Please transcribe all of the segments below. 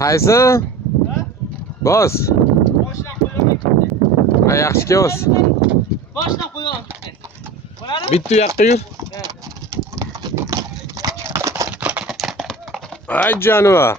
Qaysi? Bos. Boshdan qo'yaman. Ha, yaxshi kelibsiz. Boshdan qo'yaman. Bo'ladimi? Bitta yoqqa yur. Ay jonivor.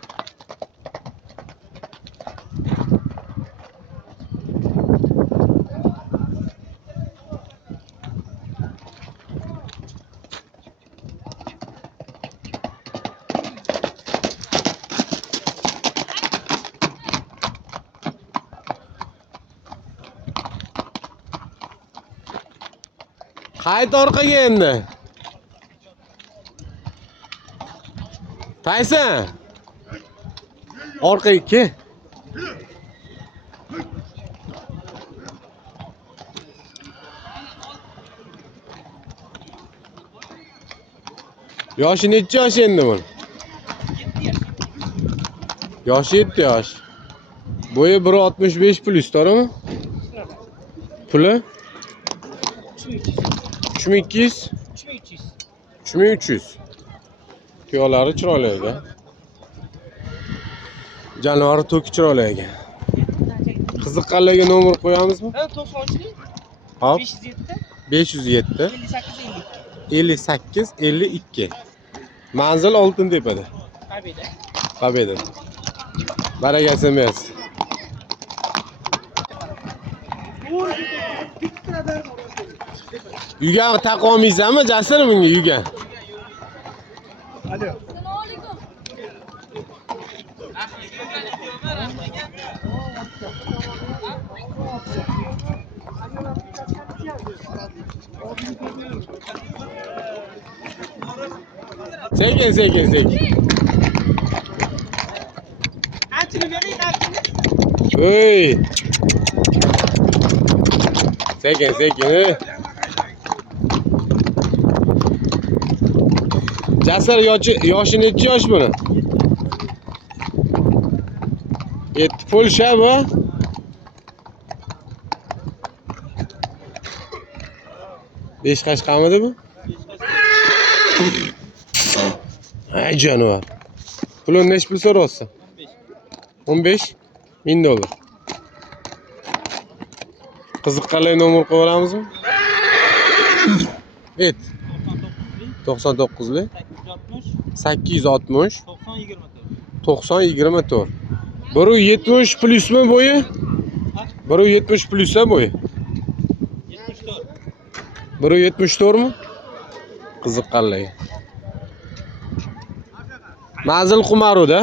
Qayt orqaga endi. Tayson. Orqaga ke. Yoshi necha yosh endi bu? Yoshi 7 yosh. Bo'yi 1.65 plus, to'g'rimi? Puli? 3200. 3300. Tuyolari chiroyli ekan. Jonivori to'ki chiroyli ekan. Qiziqqanlarga nomer qo'yamizmi? Ha, 93lik. Hop. 507 507 58 52. Manzil Oltintepada. Qabida. Qabida. Barakasi bersin. Yugan taqa olmaysanmi? Jasur bunga yugan. Alo. Sekin. Anchini bering, anchini. Ey. Sekin. Jasur yoshi necha yosh buni? 7 Polsha bu. Besh qashqamidi bu? Ay jonivor. Pulni nech pul so'rayapsan? 15 ming dollar. Qiziqqanlar nomer qo'yaveramizmi? Et. 99lik 860 90 24. 170 plusmi bo'yi? 170 plusmi bo'yi? 174 mi? Qiziqqanlar. Manzil Qumaruda.